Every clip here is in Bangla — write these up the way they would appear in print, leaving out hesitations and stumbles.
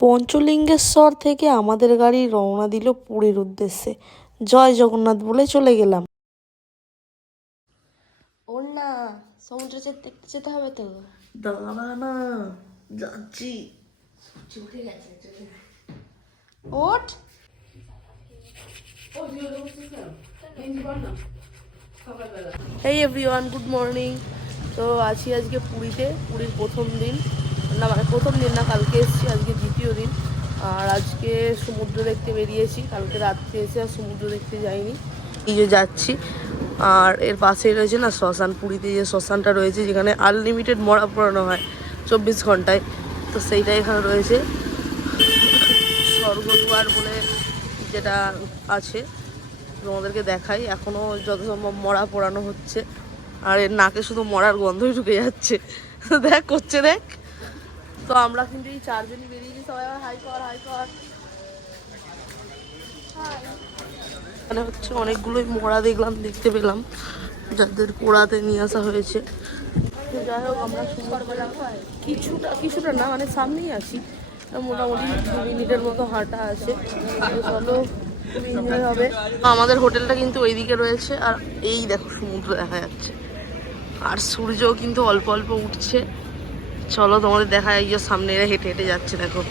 পঞ্চলিঙ্গেশ্বর থেকে আমাদের গাড়ি রওনা দিল পুরীর উদ্দেশ্যে। জয় জগন্নাথ বলে চলে গেলাম। ওর না সমুদ্র দেখতে যেতে হবে তো। দাঁড়া না, যাচ্ছি। উঠে গেছে, ওঠ। এই এভরিওয়ান, গুড মর্নিং। তো আছি আজকে পুরীতে, পুরীর প্রথম দিন না, মানে প্রথম দিন না, কালকে এসেছি, আজকে দ্বিতীয় দিন। আর আজকে সমুদ্র দেখতে বেরিয়েছি, কালকে রাত্রে এসে আর সমুদ্র দেখতে যাইনি, এই যে যাচ্ছি। আর এর পাশেই রয়েছে না শ্মশান, পুরীতে যে শ্মশানটা রয়েছে যেখানে আনলিমিটেড মরা পোড়ানো হয় 24 ঘন্টায়, তো সেইটা এখানে রয়েছে। স্বর্গদুয়ার বলে যেটা আছে, তোমাদেরকে দেখাই। এখনও যত সম্ভব মরা পোড়ানো হচ্ছে, আর এর নাকে শুধু মরার গন্ধই ঢুকে যাচ্ছে। দেখ করছে, দেখ। তো আমরা কিন্তু এই চারজনই বেরিয়েছি, সবাই আবার হাই কর, হাই কর। মানে হচ্ছে অনেকগুলোই মরা দেখলাম, দেখতে পেলাম, যাদের পোড়াতে নিয়ে আসা হয়েছে। যাই হোক, আমরা কিছুটা না, মানে সামনেই আছি, মোটামুটি 2 মিনিটের মতো হাঁটা আছে। চলো, খুব এনজয় হবে। আমাদের হোটেলটা কিন্তু ওইদিকে রয়েছে, আর এই দেখো সমুদ্র দেখা যাচ্ছে, আর সূর্য কিন্তু অল্প অল্প উঠছে। চলো তোমাদের দেখা যায়, যে সামনে এরা হেঁটে হেঁটে যাচ্ছে, দেখো।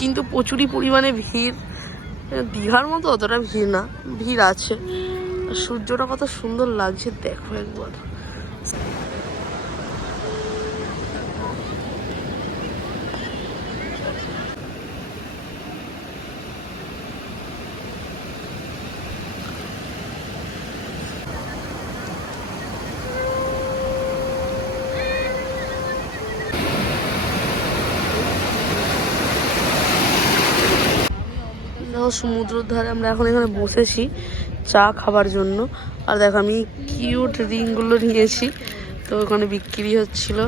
কিন্তু প্রচুরই পরিমাণে ভিড়, দীঘার মতো অতটা ভিড় না, ভিড় আছে। আর সূর্যটা কত সুন্দর লাগছে, দেখো একবার। দেখো সমুদ্রের ধারে আমরা এখন এখানে বসেছি চা খাবার জন্য। আর দেখো আমি কিউট রিংগুলো নিয়েছি, তো ওখানে বিক্রি হচ্ছিল,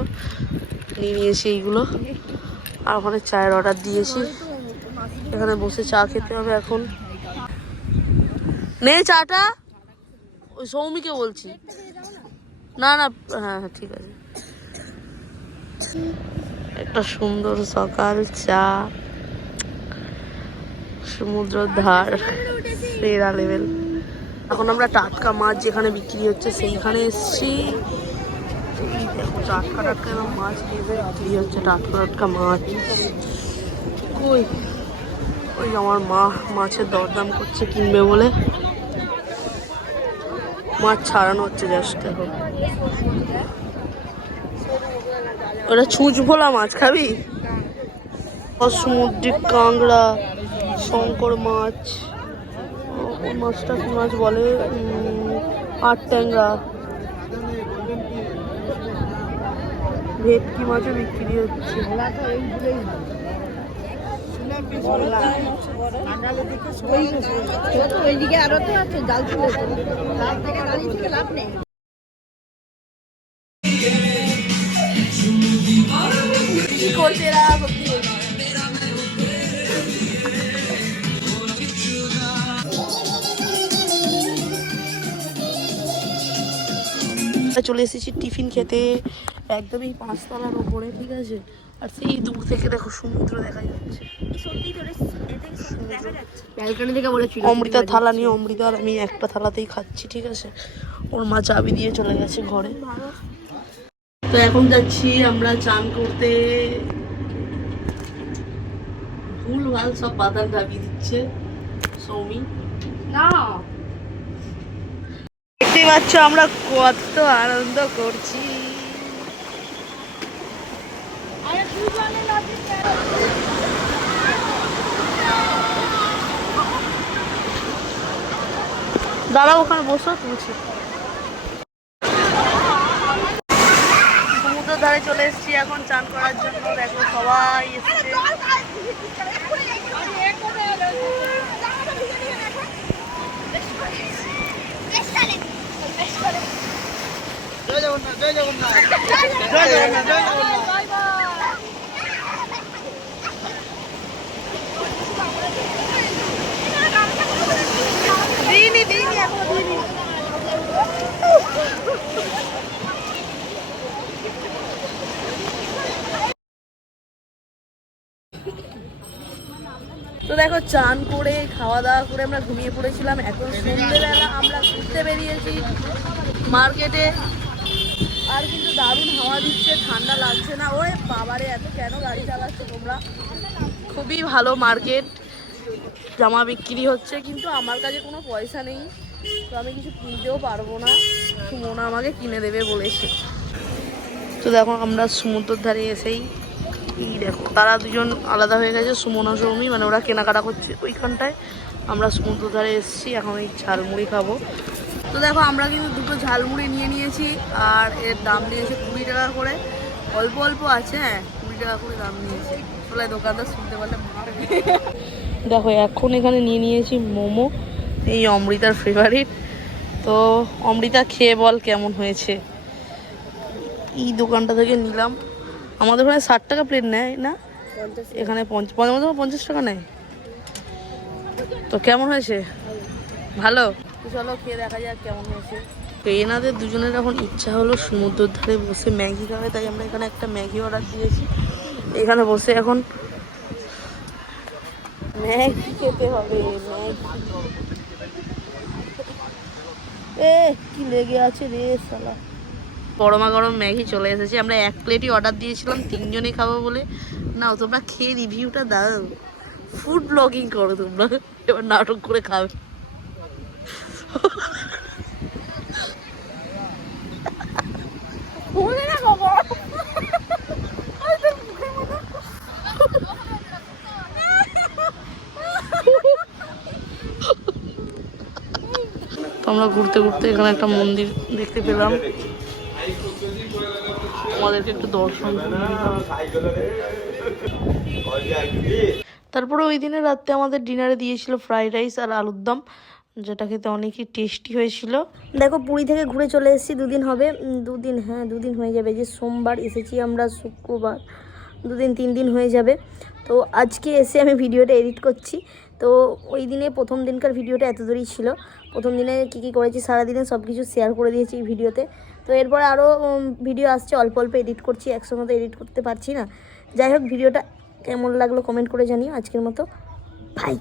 নিয়েছি এইগুলো। আর ওখানে চায়ের অর্ডার দিয়েছি, এখানে বসে চা খেতে হবে এখন। নে চাটা, ওই সৌমিকে বলছি। না না, হ্যাঁ হ্যাঁ ঠিক আছে। একটা সুন্দর সকাল, চা, সমুদ্রের ধার, সেরা লেভেল। এখন আমরা টাটকা মাছ যেখানে বিক্রি হচ্ছে সেইখানে এসছি। দেখো টাটকা টাটকা মাছ বিক্রি হচ্ছে, টাটকা টাটকা মাছ। ওই ওই আমার মা মাছের দরদাম করছে, কিনবে বলে। মাছ ছাড়ানো হচ্ছে জাস্ট, দেখো। ওটা ছুঁচ ভোলা মাছ, খাবি? সমুদ্রিক কাঁকড়া, শঙ্কর মাছ, ওই মাছটা কি মাছ বলে, আট ট্যাংরা, ভেটকি মাছও বিক্রি হচ্ছে। কি করছে এরা সত্যি? চলে এসেছি টিফিন খেতে, একদমই 5 তলার ওপরে, ঠিক আছে। আর সেই দূর থেকে দেখো সমুদ্র দেখা যাচ্ছে। অমৃতার থালা নিয়ে অমৃতা আর আমি একটা থালাতেই খাচ্ছি, ঠিক আছে। ওর মা চাবি দিয়ে চলে গেছে ঘরে। তো এখন যাচ্ছি আমরা চান করতে। ভুল ভাল সব বাদাম দাবি দিচ্ছে সৌমি। না, দেখতেই পাচ্ছ আমরা কত আনন্দ করছি। দাঁড়াও, ওখানে বসো, তুলছি। সমুদ্রের ধারে চলে এসেছি এখন চান করার জন্য। দেখো সবাই এসছে। জয় জগন্নাথ, জয় জগন্নাথ, জয় জগন্নাথ, জয় জগন্নাথ। দেখো চান করে খাওয়া দাওয়া করে আমরা ঘুমিয়ে পড়েছিলাম। এখন সন্ধ্যেবেলা আমরা ঘুরতে বেরিয়েছি মার্কেটে। আর কিন্তু দারুণ হাওয়া দিচ্ছে, ঠান্ডা লাগছে না। ওরে বাবারে, এত কেন গাড়ি চালাচ্ছে তোমরা? খুবই ভালো মার্কেট, জামা বিক্রি হচ্ছে, কিন্তু আমার কাছে কোনো পয়সা নেই, তো আমি কিছু কিনতেও পারবো না। সুমনা আমাকে কিনে দেবে বলেছে। তো দেখো আমরা সমুদ্রের ধারে এসেই এই দেখো তারা দুজন আলাদা হয়ে গেছে, সুমনা সৌমি, মানে ওরা কেনাকাটা করছে ওইখানটায়। আমরা সমুদ্রের ধারে এসেছি, এখন এই ঝালমুড়ি খাবো। তো দেখো আমরা কিন্তু দুটো ঝালমুড়ি নিয়ে নিয়েছি, আর এর দাম নিয়েছে 20 টাকা করে। অল্প অল্প আছে, হ্যাঁ 20 টাকা করে দাম নিয়েছে। আসলে দোকানদার শুনতে পারলে মারবে। দেখো এখন এখানে নিয়ে নিয়েছি মোমো, এই অমৃতার ফেভারিট। তো অমৃতা খেয়ে বল কেমন হয়েছে। এই দোকানটা থেকে নিলাম। আমাদের ওখানে 60 টাকা প্লেট নেয় না, এখানে 50 টাকা নেয়। তো কেমন হয়েছে? ভালো। চলো খেয়ে দেখা যাক কেমন হয়েছে। তো এনাদের দুজনের এখন ইচ্ছা হলো সমুদ্রের ধারে বসে ম্যাগি খাবে, তাই আমরা এখানে একটা ম্যাগি অর্ডার দিয়েছি। এখানে বসে এখন ম্যাগি খেতে হবে। কি লেগে আছে রে শালা। গরমা গরম ম্যাগি চলে এসেছে। আমরা 1 প্লেটই অর্ডার দিয়েছিলাম 3 জনেই খাবো বলে। নাও তোমরা খেয়ে রিভিউটা দাও, ফুড ব্লগিং করো তোমরা, এবার নাটক করে খাবে। তো আমরা ঘুরতে ঘুরতে এখানে একটা মন্দির দেখতে পেলাম, আমাদেরকে একটু দর্শন করে দিলাম। তারপরে ওই দিনের রাতে আমাদের ডিনারে দিয়েছিল ফ্রাইড রাইস আর আলুর দম, যেটা খেতে অনেকই টেস্টি হয়েছিল। দেখো পুরী থেকে ঘুরে চলে এসেছি, 2 দিন হবে। 2 দিন হয়ে যাবে। যে সোমবার এসেছি আমরা, শুক্রবার 2 দিন 3 দিন হয়ে যাবে। তো আজকে এসে আমি ভিডিওটা এডিট করছি। তো ওই দিনে প্রথম দিনকার ভিডিওটা এত দূরই ছিল। প্রথম দিনে কী করেছি সারাদিনে সব কিছু শেয়ার করে দিয়েছি এই ভিডিওতে। তো এরপর আরও ভিডিও আসছে, অল্প অল্প এডিট করছি, একসঙ্গে তো এডিট করতে পারছি না। যাই হোক, ভিডিওটা কেমন লাগলো কমেন্ট করে জানিও। আজকের মতো বাই।